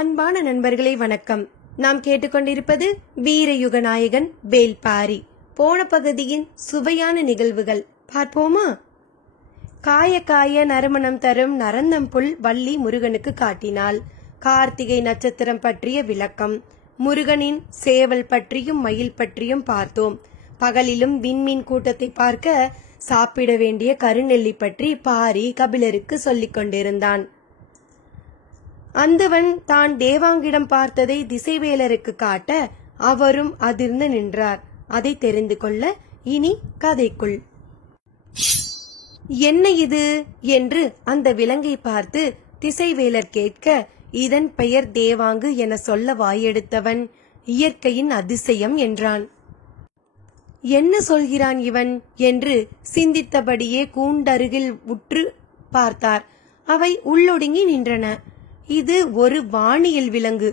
அன்பான நண்பர்களே வணக்கம். நாம் கேட்டுக்கொண்டிருப்பது வீரயுக நாயகன் வேல்பாரி. போன பகுதியின் சுவையான நிகழ்வுகள் பார்ப்போமா? காய காய நறுமணம் தரும் நரந்தம்புல் வள்ளி முருகனுக்கு காட்டினாள். கார்த்திகை நட்சத்திரம் பற்றிய விளக்கம், முருகனின் சேவல் பற்றியும் மயில் பற்றியும் பார்த்தோம். பகலிலும் விண்மீன் கூட்டத்தை பார்க்க சாப்பிட வேண்டிய கருநெல்லி பற்றி பாரி கபிலருக்கு சொல்லிக் கொண்டிருந்தான். அந்தவன் தான் தேவாங்கிடம் பார்த்ததை திசைவேலருக்கு காட்ட அவரும் அதிர்ந்து நின்றார். அதை தெரிந்து கொள்ள இனி கதைக்குள். என்ன இது என்று அந்த விலங்கை பார்த்து திசைவேலர் கேட்க, இதன் பெயர் தேவாங்கு என சொல்ல வாயெடுத்தவன் இயற்கையின் அதிசயம் என்றான். என்ன சொல்கிறான் இவன் என்று சிந்தித்தபடியே கூண்டருகில் உற்று பார்த்தார். அவை உள்ளொடுங்கி நின்றன. இது ஒரு வானியல் விலங்கு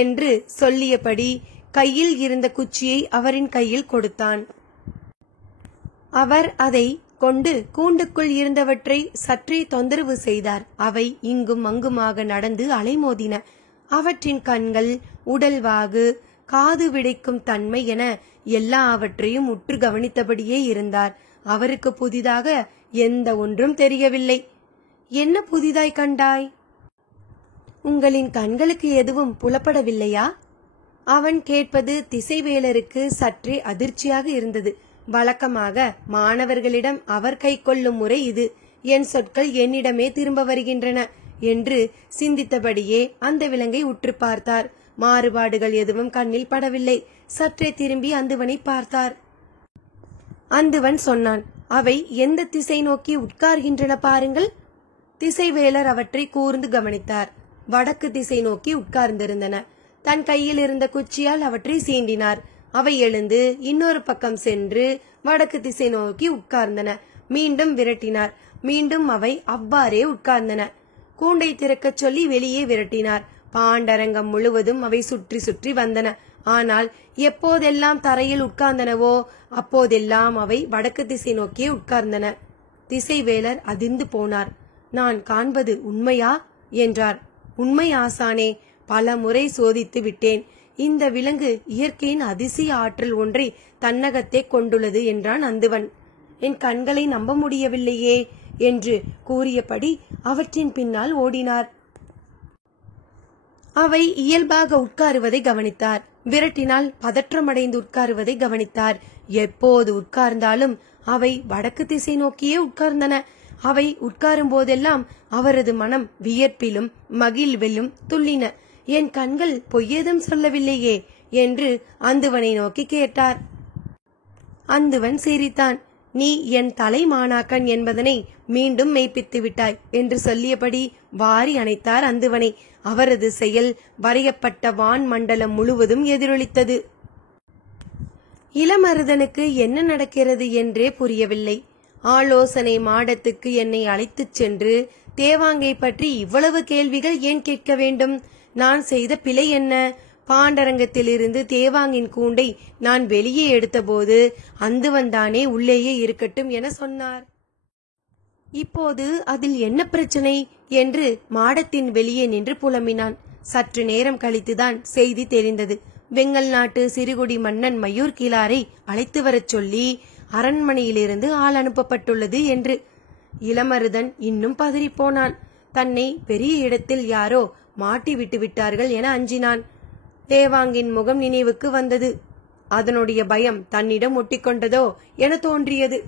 என்று சொல்லியபடி கையில் இருந்த குச்சியை அவரின் கையில் கொடுத்தான். அவர் அதை கொண்டு கூண்டுக்குள் இருந்தவற்றை சற்றே தொந்தரவு செய்தார். அவை இங்கும் அங்குமாக நடந்து அலைமோதின. அவற்றின் கண்கள், உடல்வாகு, காது விடைக்கும் தன்மை என எல்லாவற்றையும் உற்று கவனித்தபடியே இருந்தார். அவருக்கு புதிதாக எந்த ஒன்றும் தெரியவில்லை. என்ன புதிதாய் கண்டாய்? உங்களின் கண்களுக்கு எதுவும் புலப்படவில்லையா? அவன் கேட்பது திசைவேலருக்கு சற்றே அதிர்ச்சியாக இருந்தது. வழக்கமாக மாணவர்களிடம் அவர் கை கொள்ளும் முறை இது. என் சொற்கள் என்னிடமே திரும்ப வருகின்றன என்று சிந்தித்தபடியே அந்த விலங்கை உற்று பார்த்தார். மாறுபாடுகள் எதுவும் கண்ணில் படவில்லை. சற்றே திரும்பி அந்துவனை பார்த்தார். அந்துவன் சொன்னான், அவை எந்த திசை நோக்கி உட்கார்கின்றன பாருங்கள். திசைவேலர் அவற்றை கூர்ந்து கவனித்தார். வடக்கு திசை நோக்கி உட்கார்ந்திருந்தன. தன் கையில் இருந்த குச்சியால் அவற்றை சீண்டினார். அவை எழுந்து இன்னொரு பக்கம் சென்று வடக்கு திசை நோக்கி உட்கார்ந்தன. மீண்டும் விரட்டினார். மீண்டும் அவை அவ்வாறே உட்கார்ந்தன. கூண்டை திறக்கச் சொல்லி வெளியே விரட்டினார். பாண்டரங்கம் முழுவதும் அவை சுற்றி சுற்றி வந்தன. ஆனால் எப்போதெல்லாம் தரையில் உட்கார்ந்தனவோ அப்போதெல்லாம் அவை வடக்கு திசை நோக்கியே உட்கார்ந்தன. திசைவேலர் அதிர்ந்து போனார். நான் காண்பது உண்மையா என்றார். உண்மை ஆசானே, பல முறை சோதித்து விட்டேன். இந்த விலங்கு இயற்கையின் அதிசய ஆற்றல் ஒன்றை தன்னகத்தே கொண்டுள்ளது என்றான் அந்துவன். என் கண்களை நம்ப முடியவில்லையே என்று கூறியபடி அவற்றின் பின்னால் ஓடினார். அவை இயல்பாக உட்காருவதை கவனித்தார். விரட்டினால் பதற்றமடைந்து உட்காருவதை கவனித்தார். எப்போது உட்கார்ந்தாலும் அவை வடக்கு திசை நோக்கியே உட்கார்ந்தன. அவை உட்காரும் போதெல்லாம் அவரது மனம் வியப்பிலும் மகிழ்விலும் துள்ளின. என் கண்கள் பொய்யேதும் சொல்லவில்லையே என்று அந்துவனை நோக்கி கேட்டார். அந்துவன் சிரித்தான். நீ என் தலை மாணாக்கன் என்பதனை மீண்டும் மெய்ப்பித்து விட்டாய் என்று சொல்லியபடி வாரி அணைத்தார் அந்துவனை. அவரது செயல் வரையப்பட்ட வான் மண்டலம் முழுவதும் எதிரொலித்தது. இளமருதனுக்கு என்ன நடக்கிறது என்றே புரியவில்லை. ஆலோசனை மாடத்துக்கு என்னை அழைத்துச் சென்று தேவாங்கை பற்றி இவ்வளவு கேள்விகள் ஏன் கேட்க வேண்டும்? நான் செய்த பிழை என்ன? பாண்டரங்கத்திலிருந்து தேவாங்கின் கூண்டை நான் வெளியே எடுத்தபோது அந்துவன்தானே உள்ளேயே இருக்கட்டும் என சொன்னார். இப்போது அதில் என்ன பிரச்சனை என்று மாடத்தின் வெளியே நின்று புலம்பினான். சற்று நேரம் கழித்துதான் செய்தி தெரிந்தது. வெங்கல் நாட்டு சிறுகுடி மன்னன் மயூர் கிளாரை அழைத்து வரச் சொல்லி அரண்மனையிலிருந்து ஆள் அனுப்பப்பட்டுள்ளது என்று. இளமருதன் இன்னும் பதறிப்போனான். தன்னை பெரிய இடத்தில் யாரோ மாட்டி விட்டு விட்டார்கள் என அஞ்சினான். தேவாங்கின் முகம் நினைவுக்கு வந்தது. அதனுடைய பயம் தன்னிடம் ஒட்டிக்கொண்டதோ என தோன்றியது.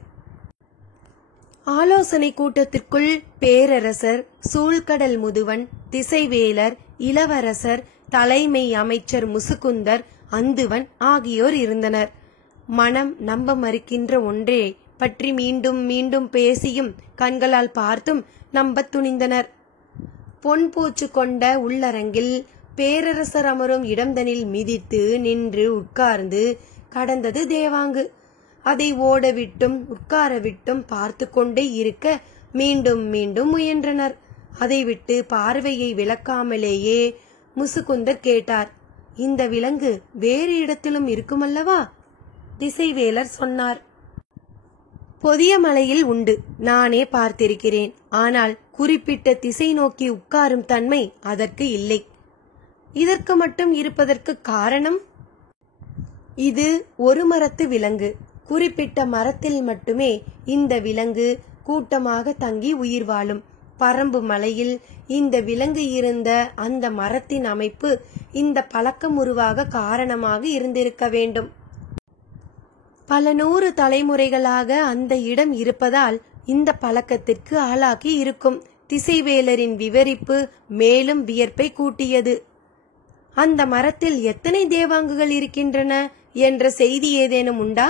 ஆலோசனை கூட்டத்திற்குள் பேரரசர், சூழ்கடல் முதுவன், திசைவேலர், இளவரசர், தலைமை அமைச்சர் முசுகுந்தர், அந்துவன் ஆகியோர் இருந்தனர். மனம் நம்ப மறுக்கின்ற ஒன்றே பற்றி மீண்டும் மீண்டும் பேசியும் கண்களால் பார்த்தும் நம்ப துணிந்தனர். பொன்பூச்சு கொண்ட உள்ளரங்கில் பேரரசர் அமரும் இடம்தனில் மிதித்து நின்று உட்கார்ந்து கடந்தது தேவாங்கு. அதை ஓடவிட்டும் உட்கார விட்டும் பார்த்து கொண்டே இருக்க மீண்டும் மீண்டும் முயன்றனர். அதை விட்டு பார்வையை விலக்காமலேயே முசுகுந்தர் கேட்டார், இந்த விலங்கு வேறு இடத்திலும் இருக்குமல்லவா? திசைவேலர் சொன்னார். பொதிய மலையில் உண்டு, நானே பார்த்திருக்கிறேன். ஆனால் குறிப்பிட்ட திசை நோக்கி உட்காரும் தன்மை அதற்கு இல்லை. இதற்கு மட்டும் இருப்பதற்கு காரணம்? இது ஒரு மரத்து விலங்கு. குறிப்பிட்ட மரத்தில் மட்டுமே இந்த விலங்கு கூட்டமாக தங்கி உயிர் வாழும். பரம்பு மலையில் இந்த விலங்கு இருந்த அந்த மரத்தின் அமைப்பு இந்த பழக்கம் உருவாக காரணமாக இருந்திருக்க வேண்டும். பல 100 தலைமுறைகளாக அந்த இடம் இருப்பதால் இந்த பழக்கத்திற்கு ஆளாகி இருக்கும். திசைவேலரின் விவரிப்பு மேலும் வியர்ப்பை கூட்டியது. அந்த மரத்தில் எத்தனை தேவாங்குகள் இருக்கின்றன என்ற செய்தி ஏதேனும் உண்டா?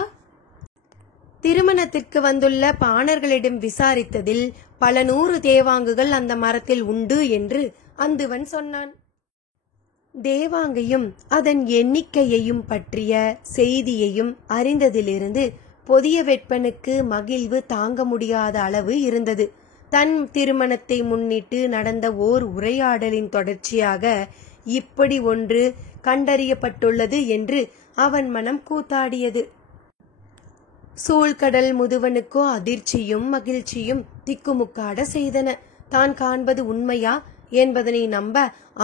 திருமணத்திற்கு வந்துள்ள பாணர்களிடம் விசாரித்ததில் பல 100 தேவாங்குகள் அந்த மரத்தில் உண்டு என்று அந்துவன் சொன்னான். தேவாங்கையும் அதன் எண்ணிக்கையையும் பற்றிய செய்தியையும் அறிந்ததிலிருந்து பொதிய வெப்பனுக்கு மகிழ்வு தாங்க முடியாத அளவு இருந்தது. தன் திருமணத்தை முன்னிட்டு நடந்த ஓர் உரையாடலின் தொடர்ச்சியாக இப்படி ஒன்று கண்டறியப்பட்டுள்ளது என்று அவன் மனம் கூத்தாடியது. சூழ்கடல் முதுவனுக்கோ அதிர்ச்சியும் மகிழ்ச்சியும் திக்குமுக்காட செய்தன. தான் காண்பது உண்மையா என்பதனை நம்ப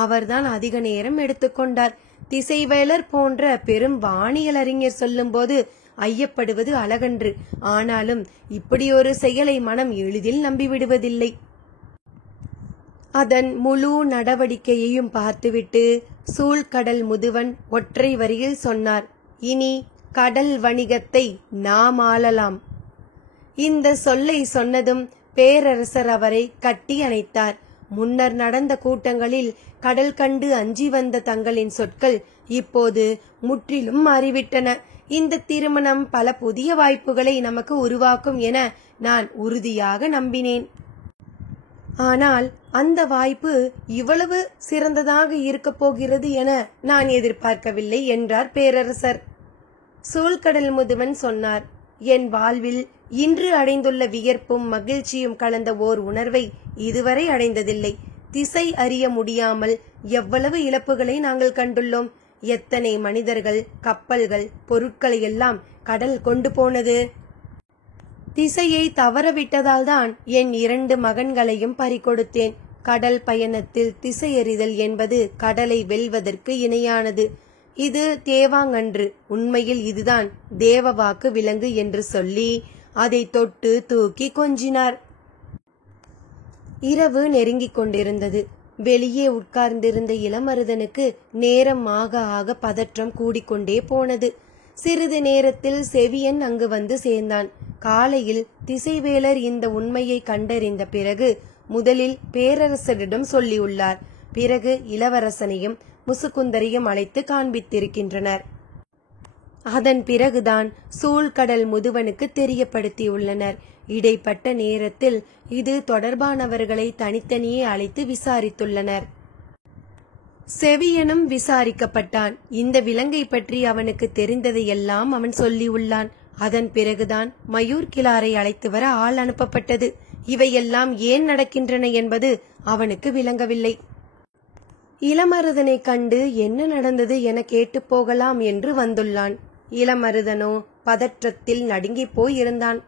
அவர்தான் அதிக நேரம் எடுத்துக்கொண்டார். திசைவேலர் போன்ற பெரும் வானியல் அறிஞர் சொல்லும் போது ஐயப்படுவது அழகன்று. ஆனாலும் இப்படியொரு செயலை மனம் எளிதில் நம்பிவிடுவதில்லை. அதன் முழு நடவடிக்கையையும் பார்த்துவிட்டு சூழ்கடல் முதுவன் ஒற்றை வரியில் சொன்னார், இனி கடல் வணிகத்தை நாம் ஆளலாம். இந்த சொல்லை சொன்னதும் பேரரசர் அவரை கட்டி அணைத்தார். முன்னர் நடந்த கூட்டங்களில் கடல் கண்டு அஞ்சி வந்த தங்களின் சொற்கள் இப்போது முற்றிலும் மாறிவிட்டன. இந்த திருமணம் பல புதிய வாய்ப்புகளை நமக்கு உருவாக்கும் என நான் உறுதியாக நம்பினேன். ஆனால் அந்த வாய்ப்பு இவ்வளவு சிறந்ததாக இருக்கப் போகிறது என நான் எதிர்பார்க்கவில்லை என்றார் பேரரசர். சூழ்கடல் முதுவன் சொன்னார், என் வாழ்வில் இன்று அடைந்துள்ள வியர்ப்பும் மகிழ்ச்சியும் கலந்த ஓர் உணர்வை இதுவரை அடைந்ததில்லை. திசை அறிய முடியாமல் எவ்வளவு இழப்புகளை நாங்கள் கண்டுள்ளோம். எத்தனை மனிதர்கள், கப்பல்கள், பொருட்களை எல்லாம் கடல் கொண்டு போனது. திசையை தவறவிட்டதால் தான் என் 2 மகன்களையும் பறிகொடுத்தேன். கடல் பயணத்தில் திசையறிதல் என்பது கடலை வெல்வதற்கு இணையானது. இது தேவாங்கன்று. உண்மையில் இதுதான் தேவவாக்கு விலங்கு என்று சொல்லி அதை தொட்டு தூக்கி கொஞ்சினார். இரவு நெருங்கிக் கொண்டிருந்தது. வெளியே உட்கார்ந்திருந்த இளமருதனுக்கு நேரம் ஆக ஆக பதற்றம் கூடிக்கொண்டே போனது. சிறிது நேரத்தில் செவியன் அங்கு வந்து சேர்ந்தான். காலையில் திசைவேலர் இந்த உண்மையை கண்டறிந்த பிறகு முதலில் பேரரசரிடம் சொல்லியுள்ளார். பிறகு இளவரசனையும் முசுகுந்தரையும் அழைத்து காண்பித்திருக்கின்றனர். அதன் பிறகுதான் சூழ்கடல் முதுவனுக்கு தெரியப்படுத்தியுள்ளனர். இடைப்பட்ட நேரத்தில் இது தொடர்பானவர்களை தனித்தனியே அழைத்து விசாரித்துள்ளனர். செவியனும் விசாரிக்கப்பட்டான். இந்த விலங்கை பற்றி அவனுக்கு தெரிந்ததையெல்லாம் அவன் சொல்லியுள்ளான். அதன் பிறகுதான் மயூர் கிளாரை அழைத்து வர ஆள் அனுப்பப்பட்டது. இவையெல்லாம் ஏன் நடக்கின்றன என்பது அவனுக்கு விளங்கவில்லை. இளமருதனை கண்டு என்ன நடந்தது என கேட்டு போகலாம் என்று வந்துள்ளான். இளமருதனோ பதற்றத்தில் நடுங்கி போயிருந்தான்.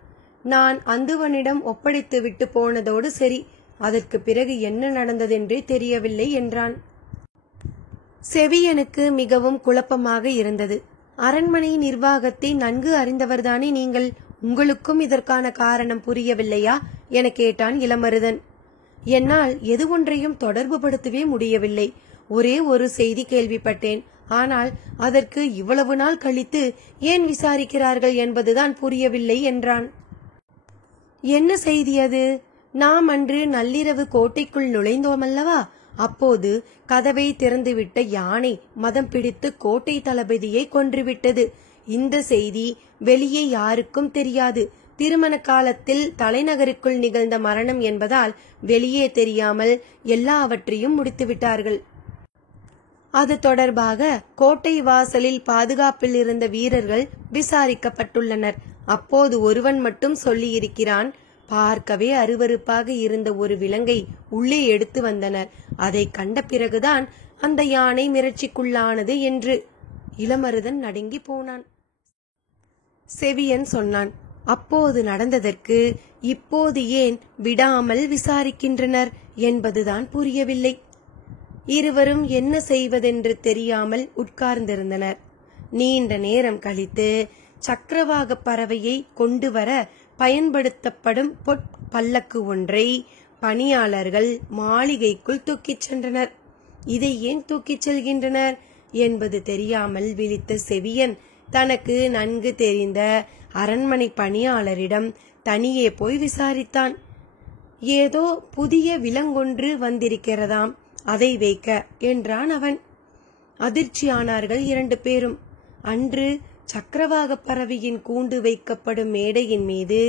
நான் அந்துவனிடம் ஒப்படைத்து விட்டு போனதோடு சரி, அதற்கு பிறகு என்ன நடந்ததென்றே தெரியவில்லை என்றான். செவியனுக்கு மிகவும் குழப்பமாக இருந்தது. அரண்மனை நிர்வாகத்தை நன்கு அறிந்தவர்தானே நீங்கள்? உங்களுக்கும் இதற்கான காரணம் புரியவில்லையா என கேட்டான் இளமருதன். என்னால் எது ஒன்றையும் தொடர்பு படுத்தவே முடியவில்லை. ஒரே ஒரு செய்தி கேள்விப்பட்டேன். ஆனால் அதற்கு இவ்வளவு நாள் கழித்து ஏன் விசாரிக்கிறார்கள் என்பதுதான் புரியவில்லை என்றான். என்ன செய்தி அது? நாம் அன்று நள்ளிரவு கோட்டைக்குள் நுழைந்தோமல்லவா? அப்போது கதவை திறந்துவிட்ட யானை மதம் பிடித்து கோட்டை தளபதியை கொன்றுவிட்டது. இந்த செய்தி வெளியே யாருக்கும் தெரியாது. திருமண காலத்தில் தலைநகருக்குள் நிகழ்ந்த மரணம் என்பதால் வெளியே தெரியாமல் எல்லாவற்றையும் முடித்துவிட்டார்கள். அது தொடர்பாக கோட்டை வாசலில் பாதுகாப்பில் இருந்த வீரர்கள் விசாரிக்கப்பட்டுள்ளனர். அப்போது ஒருவன் மட்டும் சொல்லியிருக்கிறான், பார்க்கவே அருவருப்பாக இருந்த ஒரு விலங்கை உள்ளே எடுத்து வந்தனர். அதை கண்ட பிறகுதான் அந்த யானை மிரட்சிக்குள்ளானது என்று. இளமருதன் நடுங்கி போனான். செவியன் சொன்னான், அப்போது நடந்ததற்கு இப்போது ஏன் விடாமல் விசாரிக்கின்றனர் என்பதுதான் புரியவில்லை. இருவரும் என்ன செய்வதென்று தெரியாமல் உட்கார்ந்திருந்தனர். நீண்ட நேரம் கழித்து சக்கரவாக பறவையை கொண்டு வர பயன்படுத்தப்படும் பொற்பல்லக்கு ஒன்றை பணியாளர்கள் மாளிகைக்குள் தூக்கிச் சென்றனர். இதை ஏன் தூக்கிச் செல்கின்றனர் என்பது தெரியாமல் விழித்த செவியன் தனக்கு நன்கு தெரிந்த அரண்மனை பணியாளரிடம் தனியே போய் விசாரித்தான். ஏதோ புதிய விலங்கொன்று வந்திருக்கிறதாம், அதை வைக்க என்றான் அவன். அதிர்ச்சியானார்கள் 2 பேரும். அன்று சக்கரவாக பறவையின் கூண்டு வைக்கப்படும் மேடையின் மீது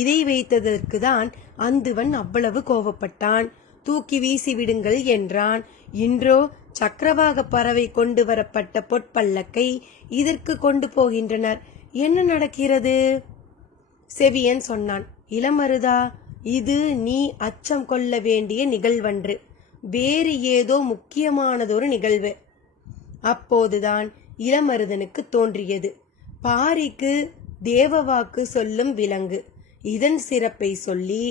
இதை வைத்ததற்கு தான் அந்துவன் அவ்வளவு கோபப்பட்டான். தூக்கி வீசிவிடுங்கள் என்றான். இன்றோ சக்கரவாக பறவை கொண்டு வரப்பட்ட பொற்பல்லக்கை இதற்கு கொண்டு போகின்றனர். என்ன நடக்கிறது? செவியன் சொன்னான். இளமருதா, இது நீ அச்சம் கொள்ள வேண்டிய நிகழ்வன்று, வேறு ஏதோ முக்கியமானதொரு நிகழ்வு. அப்போதுதான் இளமருதனுக்கு தோன்றியது, பாரிக்கு தேவவாக்கு சொல்லும் விலங்கு. இதன் சிறப்பை சொல்லி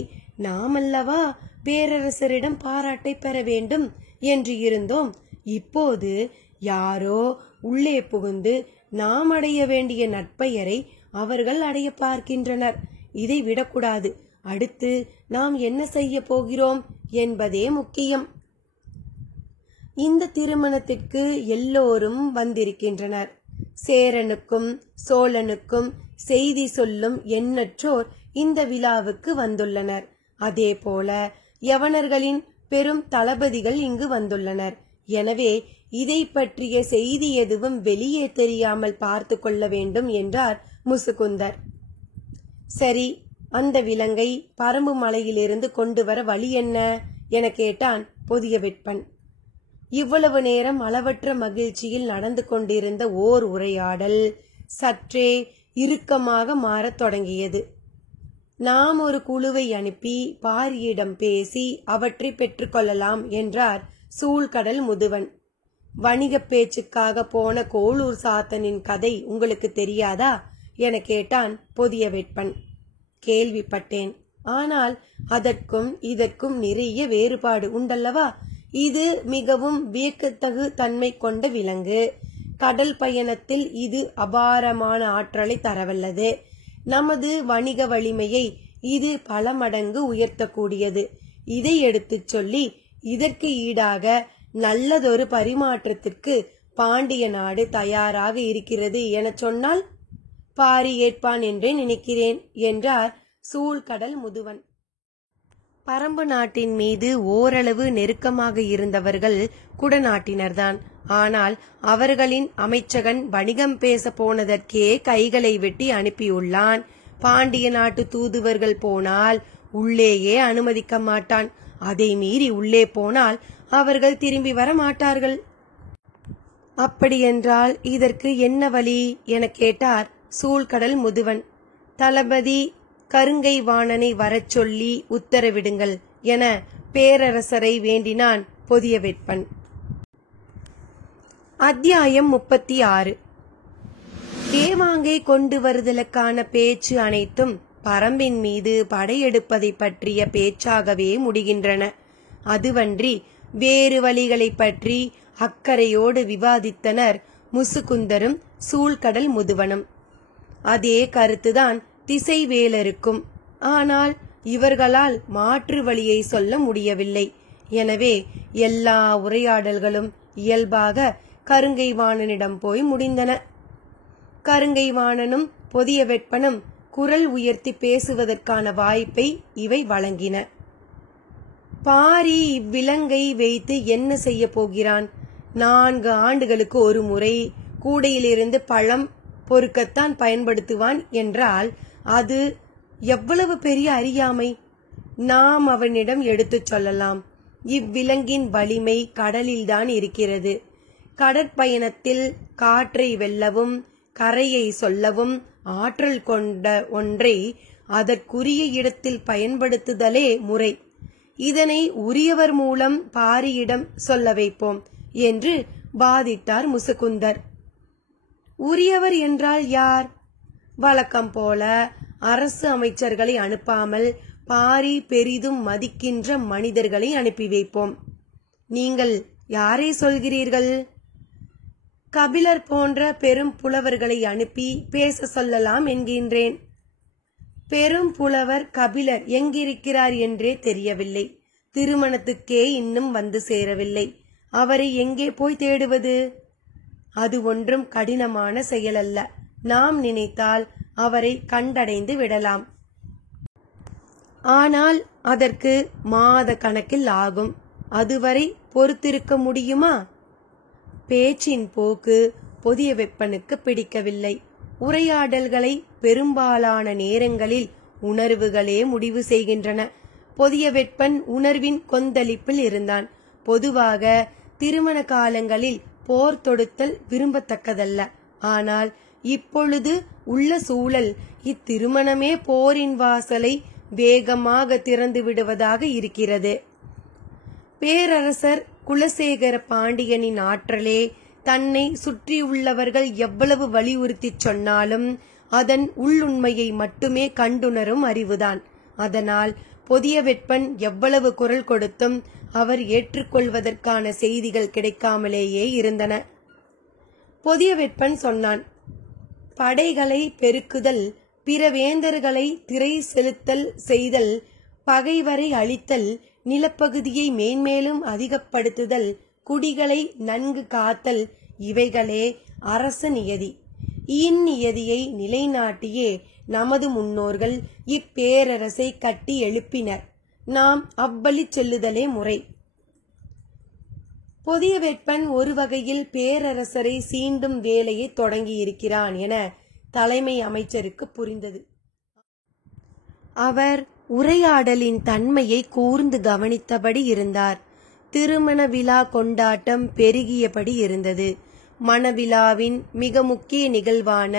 நாமல்லவா பேரரசரிடம் பாராட்டை பெற வேண்டும் என்று இருந்தோம். இப்போது யாரோ உள்ளே புகுந்து நாம் அடைய வேண்டிய நற்பெயரை அவர்கள் அடைய பார்க்கின்றனர். இதை விடக்கூடாது. அடுத்து நாம் என்ன செய்ய போகிறோம் என்பதே முக்கியம். இந்த திருமணத்திற்கு எல்லோரும் வந்திருக்கின்றனர். சேரனுக்கும் சோழனுக்கும் செய்தி சொல்லும் எண்ணற்றோர் இந்த விழாவுக்கு வந்துள்ளனர். அதே போல யவனர்களின் பெரும் தளபதிகள் இங்கு வந்துள்ளனர். எனவே இதை பற்றிய செய்தி எதுவும் வெளியே தெரியாமல் பார்த்து கொள்ள வேண்டும் என்றார் முசுகுந்தர். சரி, அந்த விலங்கை பரம்பு மலையிலிருந்து கொண்டு வர வழி என்ன என கேட்டான் புதிய வெட்பன். இவ்வளவு நேரம் அளவற்ற மகிழ்ச்சியில் நடந்து கொண்டிருந்த ஓர் உரையாடல் சற்றே இறுக்கமாக மாறத் தொடங்கியது. நாம் ஒரு குழுவை அனுப்பி பாரியிடம் பேசி அவற்றை பெற்றுக்கொள்ளலாம் என்றார் சூழ்கடல் முதுவன். வணிக பேச்சுக்காக போன கோளூர் சாத்தனின் கதை உங்களுக்கு தெரியாதா என கேட்டான் புதிய வெட்பன். கேள்விப்பட்டேன். ஆனால் அதற்கும் இதற்கும் நிறைய வேறுபாடு உண்டல்லவா? இது மிகவும் வியக்கத்தகு தன்மை கொண்ட விலங்கு. கடல் பயணத்தில் இது அபாரமான ஆற்றலை தரவல்லது. நமது வணிக வலிமையை இது பல மடங்கு உயர்த்தக்கூடியது. இதை எடுத்துச் சொல்லி இதற்கு ஈடாக நல்லதொரு பரிமாற்றத்திற்கு பாண்டிய நாடு தயாராக இருக்கிறது என சொன்னால் பாரி ஏற்பான் என்றே நினைக்கிறேன் என்றார் சூழ்கடல் முதுவன். பரம்பு நாட்டின் மீது ஓரளவு நெருக்கமாக இருந்தவர்கள் குடநாட்டினர்தான். ஆனால் அவர்களின் அமைச்சகன் வணிகம் பேச போனதற்கே கைகளை வெட்டி அனுப்பியுள்ளான். பாண்டிய நாட்டு தூதுவர்கள் போனால் உள்ளேயே அனுமதிக்க மாட்டான். அதை மீறி உள்ளே போனால் அவர்கள் திரும்பி வர மாட்டார்கள். அப்படியென்றால் இதற்கு என்ன வழி என கேட்டார் சூழ்கடல் முதுவன். தளபதி கருங்கை வாணனை வரச் சொல்லி உத்தரவிடுங்கள் என பேரரசரை வேண்டினான் புதிய வெட்பன். அத்தியாயம் 36. தேவாங்கை கொண்டு வருதலுக்கான பேச்சு அனைத்தும் பரம்பின் மீது படையெடுப்பதை பற்றிய பேச்சாகவே முடிகின்றன. அதுவன்றி வேறு வழிகளை பற்றி அக்கறையோடு விவாதித்தனர் முசுகுந்தரும் சூழ்கடல் முதுவனும். அதே கருத்துதான் திசைவேலருக்கும். ஆனால் இவர்களால் மாற்று வழியை சொல்ல முடியவில்லை. எனவே எல்லா உரையாடல்களும் இயல்பாக கருங்கை வாணனிடம் போய் முடிந்தன. கருங்கை வாணனும் புதிய வெட்பனும் குரல் உயர்த்தி பேசுவதற்கான வாய்ப்பை இவை வழங்கின. பாரி இவ்விலங்கை வைத்து என்ன செய்ய போகிறான்? 4 ஆண்டுகளுக்கு ஒரு முறை கூடையிலிருந்து பழம் பொறுக்கத்தான் பயன்படுத்துவான் என்றால் அது எவ்வளவு பெரிய அறியாமை! நாம் அவனிடம் எடுத்துச் சொல்லலாம். இவ்விலங்கின் வலிமை கடலில்தான் இருக்கிறது. கடற்பயணத்தில் காற்றை வெல்லவும் கரையை சொல்லவும் ஆற்றல் கொண்ட ஒன்றை அதற்குரிய இடத்தில் பயன்படுத்துதலே முறை. இதனை உரியவர் மூலம் பாரியிடம் சொல்ல வைப்போம் என்று வாதிட்டார் முசுகுந்தர். உரியவர் என்றால் யார்? வழக்கம் போல அரசு அமைச்சர்களை அனுப்பாமல் பாரி பெரிதும் மதிக்கின்ற மனிதர்களை அனுப்பி வைப்போம். நீங்கள் யாரை சொல்கிறீர்கள்? கபிலர் போன்ற பெரும் புலவர்களை அனுப்பி பேச சொல்லலாம் என்கின்றேன். பெரும் புலவர் கபிலர் எங்கிருக்கிறார் என்றே தெரியவில்லை. திருமணத்துக்கே இன்னும் வந்து சேரவில்லை. அவரை எங்கே போய் தேடுவது? அது ஒன்றும் கடினமான செயலல்ல. நாம் நினைத்தால் அவரை கண்டடைந்து விடலாம். ஆனால் அதற்கு மாத கணக்கில் ஆகும். அதுவரை பொறுத்திருக்க முடியுமா? பேச்சின் போக்கு புதிய வெப்பனுக்கு பிடிக்கவில்லை. உரையாடல்களை பெரும்பாலான நேரங்களில் உணர்வுகளே முடிவு செய்கின்றன. புதிய வெப்பன் உணர்வின் கொந்தளிப்பில் இருந்தான். பொதுவாக திருமண காலங்களில் போர் தொடுத்தல் விரும்பத்தக்கதல்ல. ஆனால் இப்பொழுது உள்ள சூழல் இத்திருமணமே போரின் வாசலை வேகமாக திறந்து விடுவதாக இருக்கிறது. பேரரசர் குலசேகர பாண்டியனின் ஆற்றலே தன்னை சுற்றியுள்ளவர்கள் எவ்வளவு வலியுறுத்தி சொன்னாலும் அதன் உள்ளுண்மையை மட்டுமே கண்டுணரும் அறிவுதான். அதனால் புதிய வெப்பன் எவ்வளவு குரல் கொடுத்தும் அவர் ஏற்றுக்கொள்வதற்கான செய்திகள் கிடைக்காமலேயே இருந்தன. புதிய வெப்பன் சொன்னான், படைகளை பெருக்குதல், பிற வேந்தர்களை திரை செலுத்தல் செய்தல், பகைவரை அழித்தல், நிலப்பகுதியை மேன்மேலும் அதிகப்படுத்துதல், குடிகளை நன்கு காத்தல், இவைகளே அரச நியதி. இந்நியதியை நிலைநாட்டியே நமது முன்னோர்கள் இப்பேரரசை கட்டி எழுப்பினர். நாம் அவ்வழி செல்லுதலே முறை. புதிய வெப்பன் ஒரு வகையில் பேரரசரை சீண்டும் வேலையை தொடங்கியிருக்கிறான் என தலைமை அமைச்சருக்கு புரிந்தது. அவர் உரையாடலின் தன்மையை கூர்ந்து கவனித்தபடி இருந்தார். திருமண விழா கொண்டாட்டம் பெருகியபடி இருந்தது. மணவிழாவின் மிக முக்கிய நிகழ்வான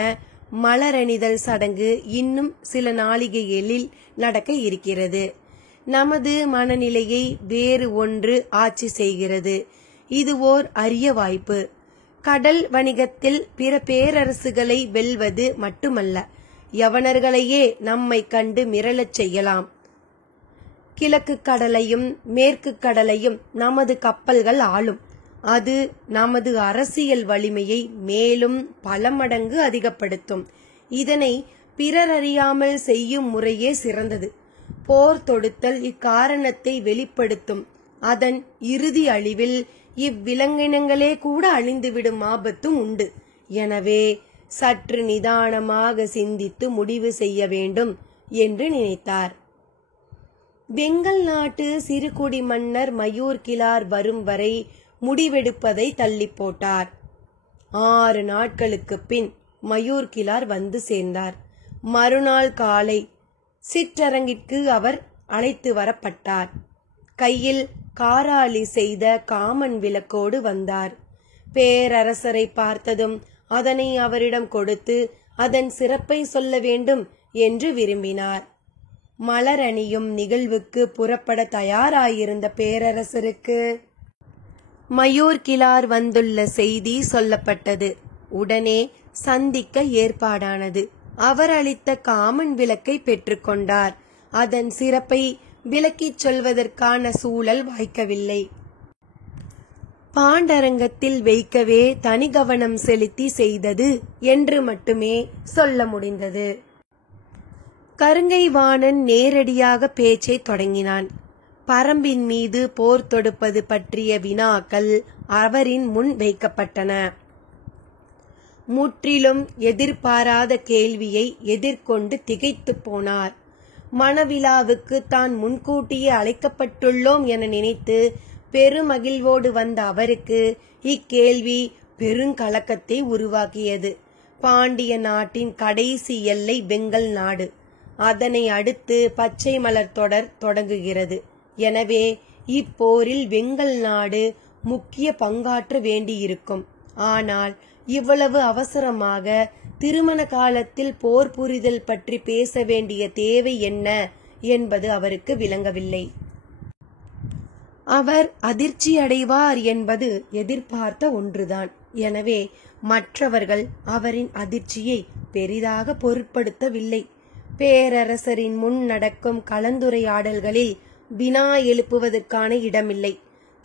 மலரணிதல் சடங்கு இன்னும் சில நாளிகைகளில் நடக்க இருக்கிறது. நமது மனநிலையை வேறு ஒன்று ஆட்சி செய்கிறது. இது ஓர் அரிய வாய்ப்பு. கடல் வணிகத்தில் பிற பேரரசுகளை வெல்வது மட்டுமல்ல, யவனர்களையே நம்மை கண்டு மிரளச் செய்யலாம். கிழக்கு கடலையும் மேற்கு கடலையும் நமது கப்பல்கள் ஆளும். அது நமது அரசியல் வலிமையை மேலும் பல மடங்கு அதிகப்படுத்தும். இதனை பிறர் அறியாமல் செய்யும் முறையே சிறந்தது. போர் தொடுத்தல் இக்காரணத்தை வெளிப்படுத்தும். அதன் இறுதி அழிவில் இவ்விலங்கினங்களே கூட அழிந்துவிடும் ஆபத்தும் உண்டு. எனவே சற்று நிதானமாக சிந்தித்து முடிவு செய்ய வேண்டும் என்று நினைத்தார். வெங்கல் நாட்டு சிறுகுடி மன்னர் மயூர்கிழார் வரும் வரை முடிவெடுப்பதை தள்ளி போட்டார். 6 நாட்களுக்கு பின் மயூர்கிழார் வந்து சேர்ந்தார். மறுநாள் காலை சிற்றரங்கிற்கு அவர் அழைத்து வரப்பட்டார். கையில் காராளி செய்த காமன் விளக்கோடு வந்தார். பேரரசரை பார்த்ததும் அதனை அவரிடம் கொடுத்து அதன் சிறப்பை சொல்ல வேண்டும் என்று விரும்பினார். மலரணியும் நிகழ்வுக்கு புறப்பட தயாராயிருந்த பேரரசருக்கு மயூர்கிழார் வந்துள்ள செய்தி சொல்லப்பட்டது. உடனே சந்திக்க ஏற்பாடானது. அவர் அளித்த காமன் விளக்கை பெற்றுக்கொண்டார். அதன் சிறப்பை விளக்கிச் சொல்வதற்கான சூழல் வாய்க்கவில்லை. பாண்டரங்கத்தில் வைக்கவே தனி கவனம் செலுத்தி செய்தது என்று மட்டுமே சொல்ல முடிந்தது. கருங்கை வாணன் நேரடியாக பேச்சை தொடங்கினான். பரம்பின் மீது போர் தொடுப்பது பற்றிய வினாக்கள் அவரின் முன் வைக்கப்பட்டன. முற்றிலும் எதிர்பாராத கேள்வியை எதிர்கொண்டு திகைத்து போனார். மணவிழாவுக்கு தான் முன்கூட்டியே அழைக்கப்பட்டுள்ளோம் என நினைத்து பெருமகிழ்வோடு வந்த அவருக்கு இக்கேள்வி பெருங்கலக்கத்தை உருவாக்கியது. பாண்டிய நாட்டின் கடைசி எல்லை வெங்கல் நாடு. அதனை அடுத்து பச்சை மலர் தொடர் தொடங்குகிறது. எனவே இப்போரில் வெங்கல் நாடு முக்கிய பங்காற்ற வேண்டியிருக்கும். ஆனால் இவ்வளவு அவசரமாக திருமண காலத்தில் போர் புரிதல் பற்றி பேச வேண்டிய தேவை என்ன என்பது அவருக்கு விளங்கவில்லை. அவர் அதிர்ச்சி அடைவார் என்பது எதிர்பார்த்த ஒன்றுதான். எனவே மற்றவர்கள் அவரின் அதிர்ச்சியை பெரிதாக பொருட்படுத்தவில்லை. பேரரசரின் முன் நடக்கும் கலந்துரையாடல்களில் வினா எழுப்புவதற்கான இடமில்லை.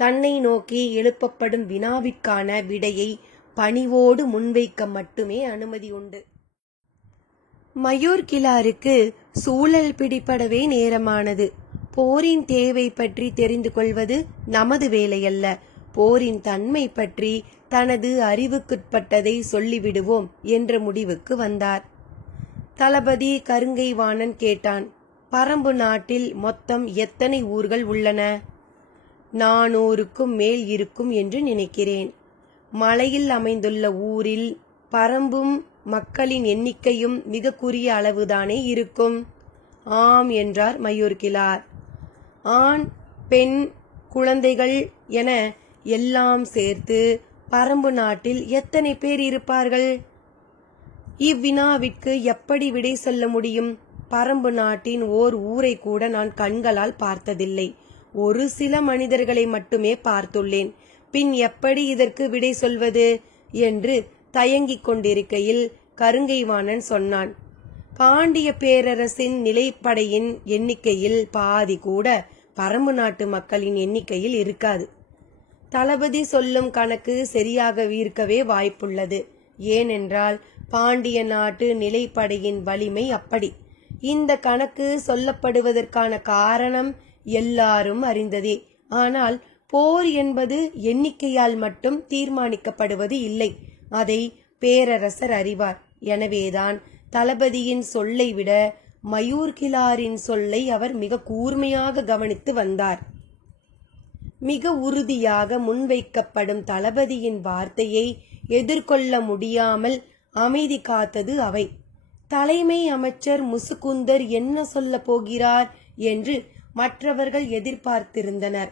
தன்னை நோக்கி எழுப்பப்படும் வினாவிற்கான விடையை பணிவோடு முன்வைக்க மட்டுமே அனுமதி உண்டு. மயூர் கிழாருக்கு சூழல் பிடிபடவே நேரமானது. போரின் தேவை பற்றி தெரிந்து கொள்வது நமது வேலையல்ல. போரின் தன்மை பற்றி தனது அறிவுக்குட்பட்டதை சொல்லிவிடுவோம் என்ற முடிவுக்கு வந்தார். தளபதி கருங்கைவாணன் கேட்டான், பரம்பு நாட்டில் மொத்தம் எத்தனை ஊர்கள் உள்ளன? 400க்கும் மேல் இருக்கும் என்று நினைக்கிறேன். மலையில் அமைந்துள்ள ஊரில் பரம்பும் மக்களின் எண்ணிக்கையும் மிக குறுகிய அளவுதானே இருக்கும். ஆம் என்றார் மயூர் கிழார். ஆண் பெண் குழந்தைகள் என எல்லாம் சேர்த்து பரம்பு நாட்டில் எத்தனை பேர் இருப்பார்கள்? இவ்வினாவிற்கு எப்படி விடை சொல்ல முடியும்? பரம்பு நாட்டின் ஓர் ஊரை கூட நான் கண்களால் பார்த்ததில்லை. ஒரு சில மனிதர்களை மட்டுமே பார்த்துள்ளேன். பின் எப்படி இதற்கு விடை சொல்வது என்று தயங்கிக் கொண்டிருக்கையில் கருங்கைவாணன் சொன்னான், பாண்டிய பேரரசின் நிலைப்படையின் எண்ணிக்கையில் பாதி கூட பரம்பு நாட்டு மக்களின் எண்ணிக்கையில் இருக்காது. தளபதி சொல்லும் கணக்கு சரியாக இருக்கவே வாய்ப்புள்ளது. ஏனென்றால் பாண்டிய நாட்டு நிலைப்படையின் வலிமை அப்படி. இந்த கணக்கு சொல்லப்படுவதற்கான காரணம் எல்லாரும் அறிந்ததே. ஆனால் போர் என்பது எண்ணிக்கையால் மட்டும் தீர்மானிக்கப்படுவது இல்லை. அதை பேரரசர் அறிவார். எனவேதான் தளபதியின் சொல்லை விட மயூர் கிழாரின் சொல்லை அவர் மிக கூர்மையாக கவனித்து வந்தார். மிக உறுதியாக முன்வைக்கப்படும் தளபதியின் வார்த்தையை எதிர்கொள்ள முடியாமல் அமைதி காத்தது அவை. தலைமை அமைச்சர் முசுகுந்தர் என்ன சொல்ல போகிறார் என்று மற்றவர்கள் எதிர்பார்த்திருந்தனர்.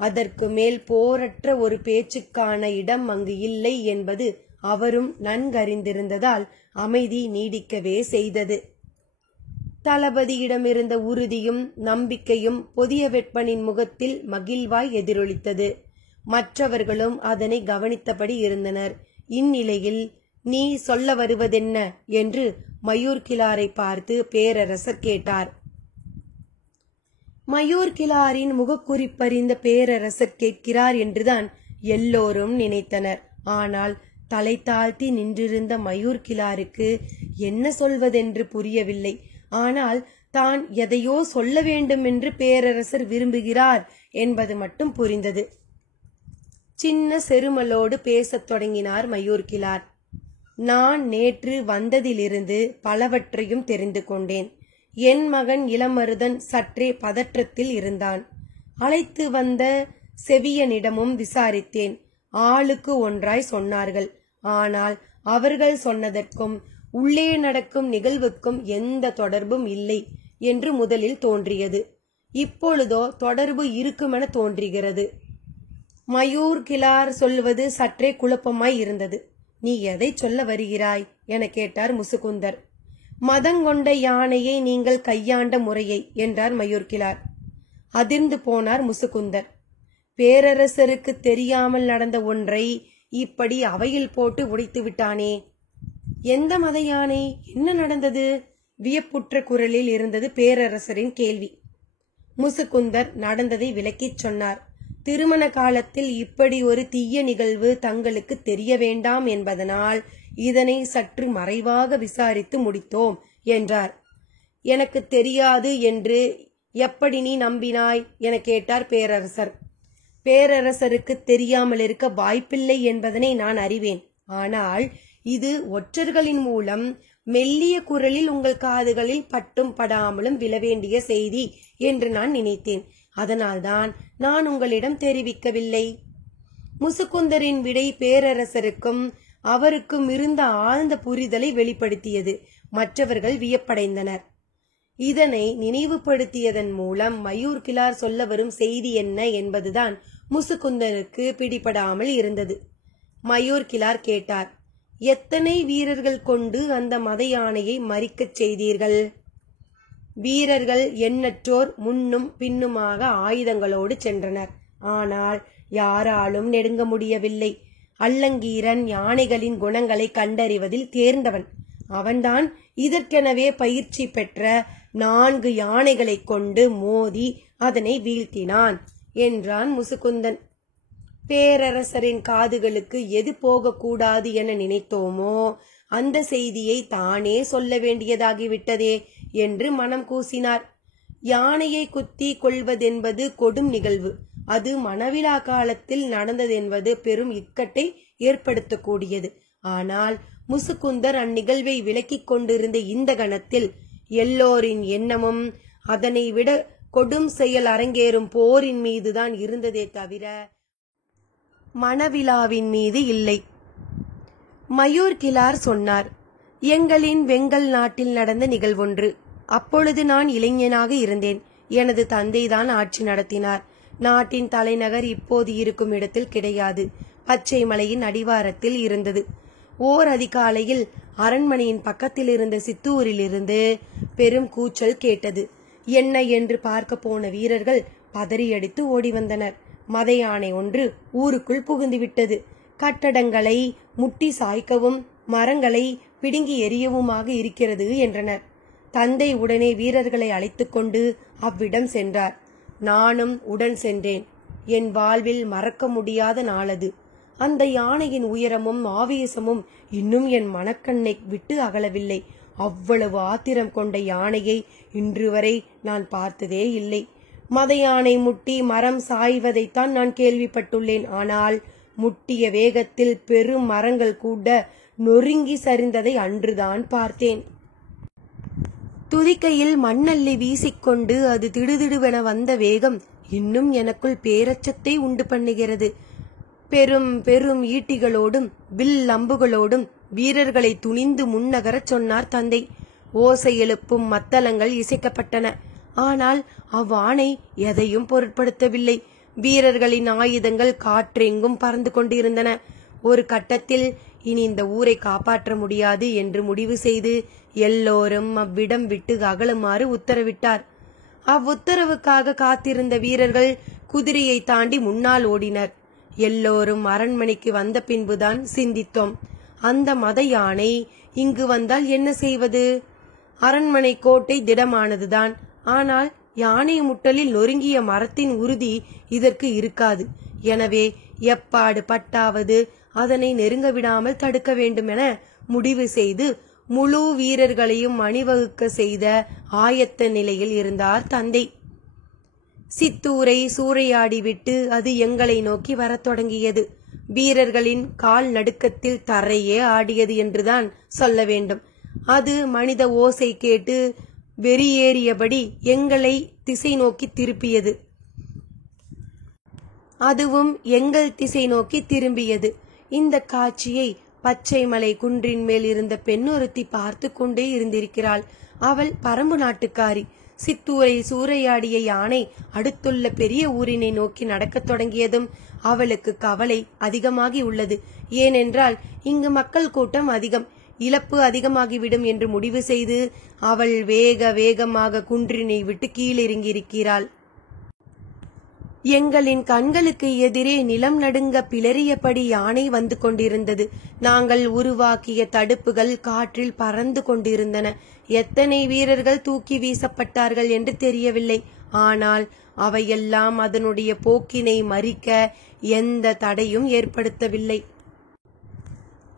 அதற்கு மேல் போரற்ற ஒரு பேச்சுக்கான இடம் அங்கு இல்லை என்பது அவரும் நன்கறிந்திருந்ததால் அமைதி நீடிக்கவே செய்தது. தளபதியிடமிருந்த உறுதியும் நம்பிக்கையும் புதிய வெப்பனின் முகத்தில் மகிழ்வாய் எதிரொலித்தது. மற்றவர்களும் அதனை கவனித்தபடி இருந்தனர். இந்நிலையில் நீ சொல்ல வருவதென்ன என்று மயூர் கிழாரை பார்த்து பேரரசர் கேட்டார். மயூர் கிழாரின் முகக்குறிப்பறிந்த பேரரசர் கேட்கிறார் என்றுதான் எல்லோரும் நினைத்தனர். ஆனால் தலை தாழ்த்தி நின்றிருந்த மயூர் கிழாருக்கு என்ன சொல்வதென்று புரியவில்லை. ஆனால் தான் எதையோ சொல்ல வேண்டும் என்று பேரரசர் விரும்புகிறார் என்பது மட்டும் புரிந்தது. சின்ன செருமலோடு பேசத் தொடங்கினார் மயூர் கிழார். நான் நேற்று வந்ததிலிருந்து பலவற்றையும் தெரிந்து கொண்டேன். என் மகன் இளமருதன் சற்றே பதற்றத்தில் இருந்தான். அழைத்து வந்த செவியனிடமும் விசாரித்தேன். ஆளுக்கு ஒன்றாய் சொன்னார்கள். ஆனால் அவர்கள் சொன்னதற்கும் உள்ளே நடக்கும் நிகழ்வுக்கும் எந்த தொடர்பும் இல்லை என்று முதலில் தோன்றியது. இப்பொழுதோ தொடர்பு இருக்குமென தோன்றுகிறது. மயூர் கிழார் சொல்வது சற்றே குழப்பமாய் இருந்தது. நீ எதை சொல்ல வருகிறாய் என கேட்டார் முசுகுந்தர். மதங்கொண்ட யானையை நீங்கள் கையாண்ட முறையை என்றார் மயூர் கிழார். அதிர்ந்து போனார் முசுகுந்தர். பேரரசருக்கு தெரியாமல் நடந்த ஒன்றை இப்படி அவையில் போட்டு உடைத்து விட்டானே. எந்த மத யானை? என்ன நடந்தது? வியப்புற்ற குரலில் இருந்தது பேரரசரின் கேள்வி. முசுகுந்தர் நடந்ததை விளக்கிச் சொன்னார். திருமண காலத்தில் இப்படி ஒரு தீய நிகழ்வு தங்களுக்கு தெரிய வேண்டாம் என்பதனால் இதனை சற்று மறைவாக விசாரித்து முடித்தோம் என்றார். எனக்கு தெரியாது என்று எப்படி நீ நம்பினாய் என கேட்டார் பேரரசர். பேரரசருக்கு தெரியாமல் இருக்க வாய்ப்பில்லை என்பதனை நான் அறிவேன். ஆனால் இது ஒற்றர்களின் மூலம் மெல்லிய குரலில் உங்கள் காதுகளில் பட்டும் படாமலும் விழவேண்டிய செய்தி என்று நான் நினைத்தேன். அதனால்தான் நான் உங்களிடம் தெரிவிக்கவில்லை. முசுகுந்தரின் விடை பேரரசருக்கும் அவருக்கும் இருந்த ஆழ்ந்த புரிதலை வெளிப்படுத்தியது. மற்றவர்கள் வியப்படைந்தனர். இதனை நினைவுபடுத்தியதன் மூலம் மயூர் கிழார் சொல்ல வரும் செய்தி என்ன என்பதுதான் முசுகுந்தருக்கு பிடிபடாமல் இருந்தது. மயூர் கிழார் கேட்டார், எத்தனை வீரர்கள் கொண்டு அந்த மத யானையை மறிக்கச் செய்தீர்கள்? வீரர்கள் எண்ணற்றோர் முன்னும் பின்னுமாக ஆயுதங்களோடு சென்றனர். ஆனால் யாராலும் நெருங்க முடியவில்லை. அல்லங்கீரன் யானைகளின் குணங்களை கண்டறிவதில் தேர்ந்தவன். அவன்தான் இதற்கெனவே பயிற்சி பெற்ற 4 யானைகளை கொண்டு மோதி அதனை வீழ்த்தினான் என்றான் முசுகுந்தன். பேரரசரின் காதுகளுக்கு எது போகக்கூடாது என நினைத்தோமோ அந்த செய்தியை தானே சொல்ல வேண்டியதாகிவிட்டதே என்று மனம் கூசினார். யானையை குத்தி கொள்வதென்பது கொடும் நிகழ்வு. அது மணவிழா காலத்தில் நடந்ததென்பது பெரும் இக்கட்டை ஏற்படுத்தக்கூடியது. ஆனால் முசுகுந்தர் அந்நிகழ்வை விலக்கிக் கொண்டிருந்த இந்த கணத்தில் எல்லோரின் எண்ணமும் அதனை விட கொடும் செயல் அரங்கேறும் போரின் மீதுதான் இருந்ததே தவிர மணவிழாவின் மீது இல்லை. மயூர் கிலார் சொன்னார், எங்களின் வெங்கல் நாட்டில் நடந்த நிகழ்வொன்று. அப்பொழுது நான் இளைஞனாக இருந்தேன். எனது தந்தைதான் ஆட்சி நடத்தினார். நாட்டின் தலைநகர் இப்போது இருக்கும் இடத்தில் கிடையாது, பச்சை மலையின் அடிவாரத்தில் இருந்தது. ஓர் அதிகாலையில் அரண்மனையின் பக்கத்தில் இருந்த சித்தூரிலிருந்து பெரும் கூச்சல் கேட்டது. என்ன என்று பார்க்க போன வீரர்கள் பதறியடித்து ஓடி வந்தனர். மத யானை ஒன்று ஊருக்குள் புகுந்துவிட்டது. கட்டடங்களை முட்டி சாய்க்கவும் மரங்களை பிடுங்கி எறியவுமாக இருக்கிறது என்றனர். தந்தை உடனே வீரர்களை அழைத்து கொண்டு அவ்விடம் சென்றார். நானும் உடன் சென்றேன். என் வாழ்வில் மறக்க முடியாத நாளது. அந்த யானையின் உயரமும் ஆவேசமும் இன்னும் என் மனக்கண்ணை விட்டு அகலவில்லை. அவ்வளவு ஆத்திரம் கொண்ட யானையை இன்று வரை நான் பார்த்ததே இல்லை. மத யானை முட்டி மரம் சாய்வதைத்தான் நான் கேள்விப்பட்டுள்ளேன். ஆனால் முட்டிய வேகத்தில் பெரும் மரங்கள் கூட நொறுங்கி சரிந்ததை அன்றுதான் பார்த்தேன். துதிக்கையில் மண்ணள்ளி வீசிக்கொண்டு அது திடுதிடுவென வந்த வேகம் இன்னும் எனக்குள் பேரச்சத்தை உண்டு பண்ணுகிறது. பெரும் பெரும் ஈட்டிகளோடும் வில் அம்புகளோடும் வீரர்களை துணிந்து முன்னகரச் சொன்னார் தந்தை. ஓசை எழுப்பும் மத்தளங்கள் இசைக்கப்பட்டன. ஆனால் அவ்வாணை எதையும் பொருட்படுத்தவில்லை. வீரர்களின் ஆயுதங்கள் காற்றெங்கும் பறந்து கொண்டிருந்தன. ஒரு கட்டத்தில் இனி இந்த ஊரை காப்பாற்ற முடியாது என்று முடிவு செய்து எல்லோரும் அவ்விடம் விட்டு அகலுமாறு உத்தரவிட்டார். அவ்வுத்தரவுக்காக காத்திருந்த வீரர்கள் குதிரையை தாண்டி முன்னால் ஓடினர். எல்லோரும் அரண்மனைக்கு வந்த பின்புதான் சிந்தித்தோம், அந்த மத யானை இங்கு வந்தால் என்ன செய்வது? அரண்மனை கோட்டை திடமானதுதான். ஆனால் யானை முட்டலில் நொறுங்கிய மரத்தின் உறுதி இதற்கு இருக்காது. எனவே எப்பாடு பட்டாவது அதனை நெருங்க விடாமல் தடுக்க வேண்டுமென முடிவு செய்து முழு வீரர்களையும் அணிவகுக்க செய்த ஆயத்த நிலையில் இருந்தார் தந்தை. சித்தூரை சூறையாடிவிட்டு அது எங்களை நோக்கி வரத் தொடங்கியது. வீரர்களின் கால் நடுக்கத்தில் தரையே ஆடியது என்றுதான் சொல்ல வேண்டும். அது மனித ஓசை கேட்டு வெறியேறியபடி எங்களை திசை நோக்கி திருப்பியது. அதுவும் எங்கள் திசை நோக்கி திரும்பியது. இந்த காட்சியை பச்சை மலை குன்றின் மேல் இருந்த பெண்ணொருத்தி பார்த்து கொண்டே இருந்திருக்கிறாள். அவள் பரம்பு நாட்டுக்காரி. சித்தூரை சூறையாடிய யானை அடுத்துள்ள பெரிய ஊரினை நோக்கி நடக்கத் தொடங்கியதும் அவளுக்கு கவலை அதிகமாகி உள்ளது. ஏனென்றால் இங்கு மக்கள் கூட்டம் அதிகம், இழப்பு அதிகமாகிவிடும் என்று முடிவு செய்து அவள் வேக வேகமாக குன்றினை விட்டு கீழிறங்கியிருக்கிறாள். எங்களின் கண்களுக்கு எதிரே நிலம் நடுங்க பிளறியபடி யானை வந்து கொண்டிருந்தது. நாங்கள் உருவாக்கிய தடுப்புகள் காற்றில் பறந்து கொண்டிருந்தன. எத்தனை வீரர்கள் தூக்கி வீசப்பட்டார்கள் என்று தெரியவில்லை. ஆனால் அவையெல்லாம் அதனுடைய போக்கினை மறிக்க எந்த தடையும் ஏற்படுத்தவில்லை.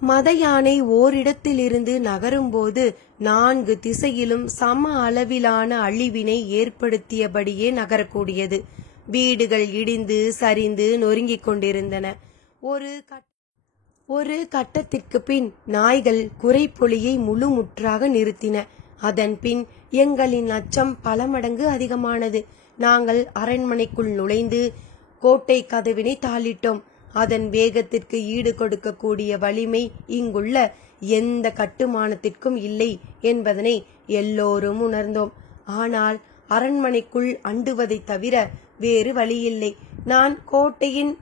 மத யானை ஓரிடத்திலிருந்து நகரும்போது 4 திசையிலும் சம அளவிலான அழிவினை ஏற்படுத்தியபடியே நகரக்கூடியது. வீடுகள் இடிந்து சரிந்து நொறுங்கிக் கொண்டிருந்தன. ஒரு கட்டத்திற்கு பின் நாய்கள் குறைப்பொலியை முழுமுற்றாக நிறுத்தின. அதன் பின் எங்களின் அச்சம் பல மடங்கு அதிகமானது. நாங்கள் அரண்மனைக்குள் நுழைந்து கோட்டை கதவினை தாளிட்டோம். அதன் வேகத்திற்கு ஈடு கொடுக்கக்கூடிய வலிமை இங்குள்ள எந்த கட்டுமானத்திற்கும் இல்லை என்பதனை எல்லோரும் உணர்ந்தோம். ஆனால் அரண்மனைக்குள் அண்டுவதை தவிர வேறு வழியில்லை. நான் கோட்டையின்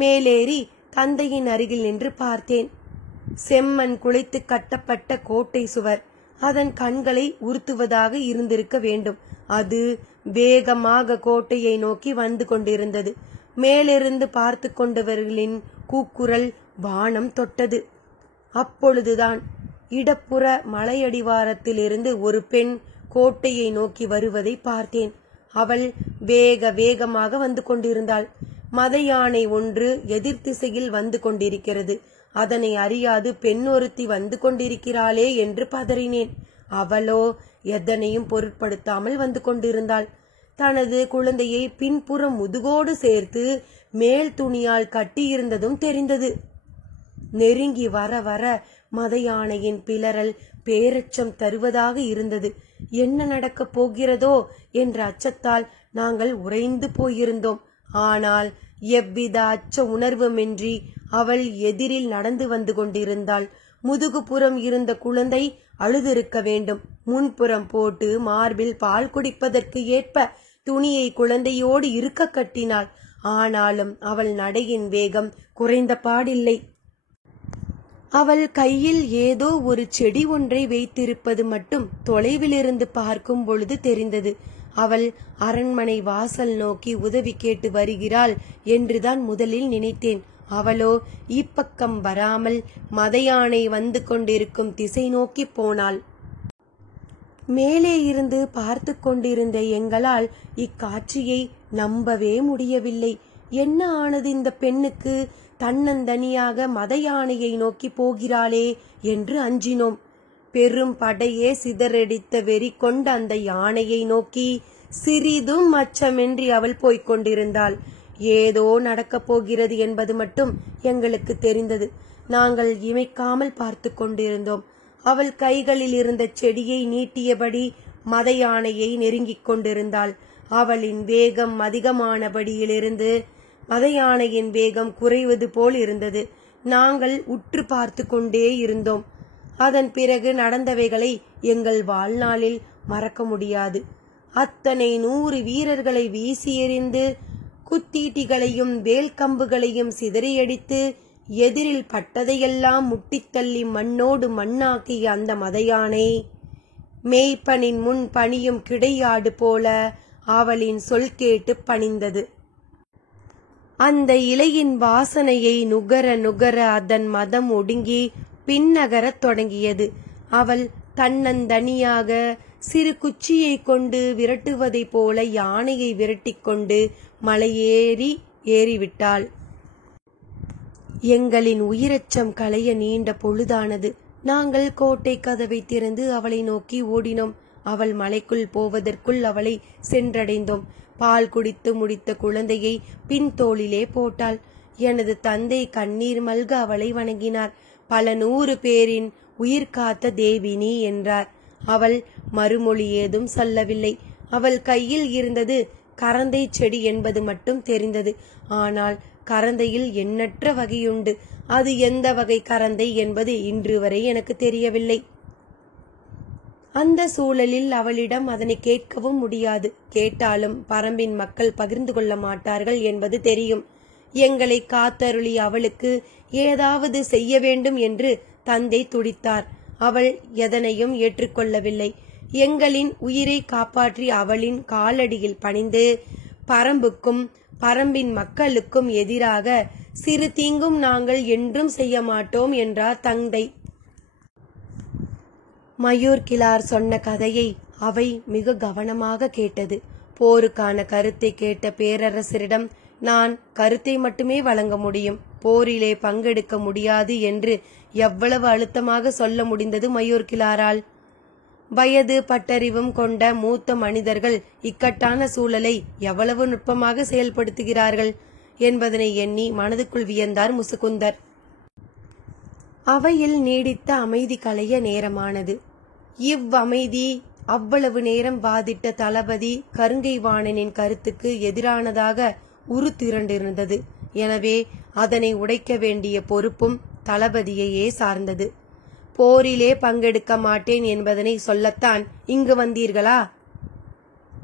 மேலேறி தந்தையின் அருகில் நின்று பார்த்தேன். செம்மண் குழைத்து கட்டப்பட்ட கோட்டை சுவர் அதன் கண்களை உறுத்துவதாக இருந்திருக்க வேண்டும். அது வேகமாக கோட்டையை நோக்கி வந்து கொண்டிருந்தது. மேலிருந்து பார்த்து கொண்டவர்களின் கூக்குரல் வானம் தொட்டது. அப்பொழுதுதான் இடப்புற மலையடிவாரத்திலிருந்து ஒரு பெண் கோட்டையை நோக்கி வருவதை பார்த்தேன். அவள் வேக வேகமாக வந்து கொண்டிருந்தாள். மத யானை ஒன்று எதிர் திசையில் வந்து கொண்டிருக்கிறது. அதனை அறியாது பெண் ஒருத்தி வந்து கொண்டிருக்கிறாளே என்று பதறினேன். அவளோ எதனையும் பொருட்படுத்தாமல் வந்து கொண்டிருந்தாள். தனது குழந்தையை பின்புறம் முதுகோடு சேர்த்து மேல் துணியால் கட்டியிருந்ததும் தெரிந்தது. நெருங்கி வர வர மத யானையின் பிளறல் பேரச்சம் தருவதாக இருந்தது. என்ன நடக்கப் போகிறதோ என்ற அச்சத்தால் நாங்கள் உறைந்து போயிருந்தோம். ஆனால் எவ்வித அச்ச உணர்வுமின்றி அவள் எதிரில் நடந்து வந்து கொண்டிருந்தாள். முதுகுப்புறம் இருந்த குழந்தை அழுதிருக்க வேண்டும். முன்புறம் போட்டு மார்பில் பால் குடிப்பதற்கு ஏற்ப துணியை குழந்தையோடு இருக்க கட்டினாள். ஆனாலும் அவள் நடையின் வேகம் குறைந்த பாடில்லை. அவள் கையில் ஏதோ ஒரு செடி ஒன்றை வைத்திருப்பது மட்டும் தொலைவிலிருந்து பார்க்கும் பொழுது தெரிந்தது. அவள் அரண்மனை வாசல் நோக்கி உதவி கேட்டு வருகிறாள் என்றுதான் முதலில் நினைத்தேன். அவளோ இப்பக்கம் வராமல் மத யானை வந்து கொண்டிருக்கும் திசை நோக்கி போனாள். மேலே இருந்து பார்த்து கொண்டிருந்த எங்களால் இக்காட்சியை நம்பவே முடியவில்லை. என்ன ஆனது இந்த பெண்ணுக்கு? தன்னந்தனியாக மத யானையை நோக்கி போகிறாளே என்று அஞ்சினோம். பெரும் படையே சிதறடித்த வெறி கொண்ட அந்த யானையை நோக்கி சிறிதும் அச்சமின்றி அவள் போய்க் கொண்டிருந்தாள். ஏதோ நடக்கப் போகிறது என்பது மட்டும் எங்களுக்கு தெரிந்தது. நாங்கள் இமைக்காமல் பார்த்து கொண்டிருந்தோம். அவள் கைகளில் இருந்த செடியை நீட்டியபடி மத யானையை நெருங்கிக் கொண்டிருந்தாள். அவளின் வேகம் அதிகமானபடியிலிருந்து மத யானையின் வேகம் குறைவது போல் இருந்தது. நாங்கள் உற்று பார்த்து கொண்டே இருந்தோம். அதன் பிறகு நடந்தவைகளை எங்கள் வாழ்நாளில் மறக்க முடியாது. அத்தனை 100 வீரர்களை வீசி எறிந்து குத்தீட்டிகளையும் வேல் கம்புகளையும் சிதறியடித்து எதிரில் பட்டதையெல்லாம் முட்டித்தள்ளி மண்ணோடு மண்ணாக்கிய அந்த மத யானை மேய்ப்பனின் முன் பணியும் கிடையாடு போல அவளின் சொல் கேட்டு பணிந்தது. அந்த இலையின் வாசனையை நுகர நுகர அதன் மதம் ஒடுங்கி பின்னகரத் தொடங்கியது. அவள் தன்னந்தனியாக சிறு குச்சியை கொண்டு விரட்டுவதைப் போல யானையை விரட்டிக் கொண்டு மலையேறி ஏறிவிட்டாள். எங்களின் உயிரச்சம் களைய நீண்ட பொழுதானது. நாங்கள் கோட்டை கதவை திறந்து அவளை நோக்கி ஓடினோம். அவள் மலைக்குள் போவதற்குள் அவளை சென்றடைந்தோம். பால் குடித்து முடித்த குழந்தையை பின் தோளிலே போட்டாள். எனது தந்தை கண்ணீர் மல்க அவளை வணங்கினார். பல 100 பேரின் உயிர் காத்த தேவினி என்றார். அவள் மறுமொழி ஏதும் சொல்லவில்லை. அவள் கையில் இருந்தது கரந்தை செடி என்பது மட்டும் தெரிந்தது. ஆனால் கரந்தையில் எண்ணற்ற வகையுண்டு. அது எந்த வகை கரந்தை என்பது இன்று வரை எனக்கு தெரியவில்லை. அந்த சூழலில் அவளிடம் அதனை கேட்கவும் முடியாது. கேட்டாலும் பரம்பின் மக்கள் பகிர்ந்து கொள்ள மாட்டார்கள் என்பது தெரியும். எங்களை காத்தருளி அவளுக்கு ஏதாவது செய்ய வேண்டும் என்று தந்தை துடித்தார். அவள் எதனையும் ஏற்றுக்கொள்ளவில்லை. எங்களின் உயிரை காப்பாற்றி அவளின் காலடியில் பணிந்து பரம்புக்கும் பரம்பின் மக்களுக்கும் எதிராக சிறு தீங்கும் நாங்கள் என்றும் செய்ய மாட்டோம் என்றார் தந்தை. மயூர் கிளார் சொன்ன கதையை அவை மிக கவனமாக கேட்டது. போருக்கான கருத்தை கேட்ட பேரரசரிடம் நான் கருத்தை மட்டுமே வழங்க முடியும், போரிலே பங்கெடுக்க முடியாது என்று எவ்வளவு அழுத்தமாக சொல்ல முடிந்தது மயூர் கிளாரால்? வயது பட்டறிவும் கொண்ட மூத்த மனிதர்கள் இக்கட்டான சூழலை எவ்வளவு நுட்பமாக செயல்படுத்துகிறார்கள் என்பதனை எண்ணி மனதுக்குள் வியந்தார் முசுகுந்தர். அவையில் நீடித்த அமைதி களைய நேரமானது. இவ்வமைதி அவ்வளவு நேரம் வாதிட்ட தளபதி கருங்கைவாணனின் கருத்துக்கு எதிரானதாக உரு திரண்டிருந்தது. எனவே அதனை உடைக்க வேண்டிய பொறுப்பும் தளபதியையே சார்ந்தது. போரிலே பங்கெடுக்க மாட்டேன் என்பதனை சொல்லத்தான் இங்கு வந்தீர்களா?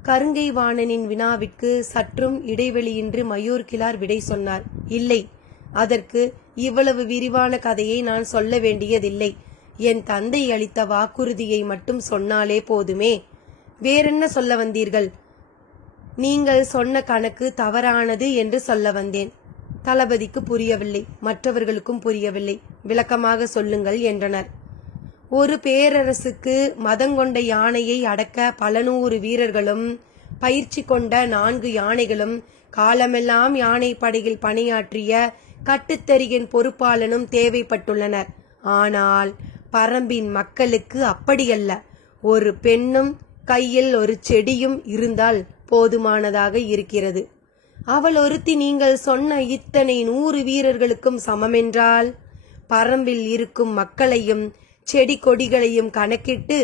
கருங்கைவாணனின் வினாவிற்கு சற்றும் இடைவெளியின்றி மயூர் கிளார் விடை சொன்னார். இல்லை, அதற்கு இவ்வளவு விரிவான கதையை நான் சொல்ல வேண்டியதில்லை. என் தந்தை அளித்த வாக்குறுதியை மட்டும் சொன்னாலே போதுமே. வேறென்ன சொல்ல வந்தீர்கள்? நீங்கள் சொன்ன கணக்கு தவறானது என்று சொல்ல வந்தேன். தளபதிக்கு புரியவில்லை, மற்றவர்களுக்கும் புரியவில்லை. விளக்கமாக சொல்லுங்கள் என்றனர். ஒரு பேரரசுக்கு மதங்கொண்ட யானையை அடக்க பல 100 வீரர்களும் பயிற்சி கொண்ட 4 யானைகளும் காலமெல்லாம் யானை படையில் பணியாற்றிய கட்டுத்தறியின் பொறுப்பாளனும் தேவைப்பட்டுள்ளனர். ஆனால் பரம்பின் மக்களுக்கு அப்படியல்ல. ஒரு பெண்ணும் கையில் ஒரு செடியும் இருந்தால் போதுமானதாக இருக்கிறது. அவள் ஒருத்தி நீங்கள் சொன்ன இத்தனை 100 வீரர்களுக்கும் சமமென்றால் பரம்பில் இருக்கும் மக்களையும் செடி கொடிகளையும் கணக்கிட்டு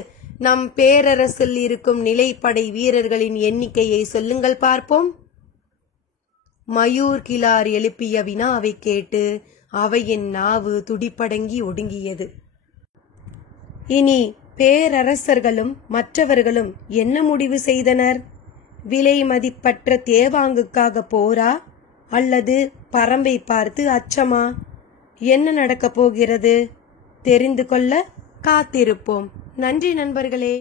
நம் பேரரசில் இருக்கும் நிலைப்படை வீரர்களின் எண்ணிக்கையை சொல்லுங்கள் பார்ப்போம். மயூர் கிளார் எழுப்பிய வினாவை கேட்டு அவையின் நாவு துடிப்படங்கி ஒடுங்கியது. இனி பேரரசர்களும் மற்றவர்களும் என்ன முடிவு செய்தனர்? விலை மதிப்பற்ற தேவாங்குக்காக போரா அல்லது பரம்பை பார்த்து அச்சமா? என்ன நடக்கப் போகிறது தெரிந்து கொள்ள காத்திருப்போம். நன்றி நண்பர்களே.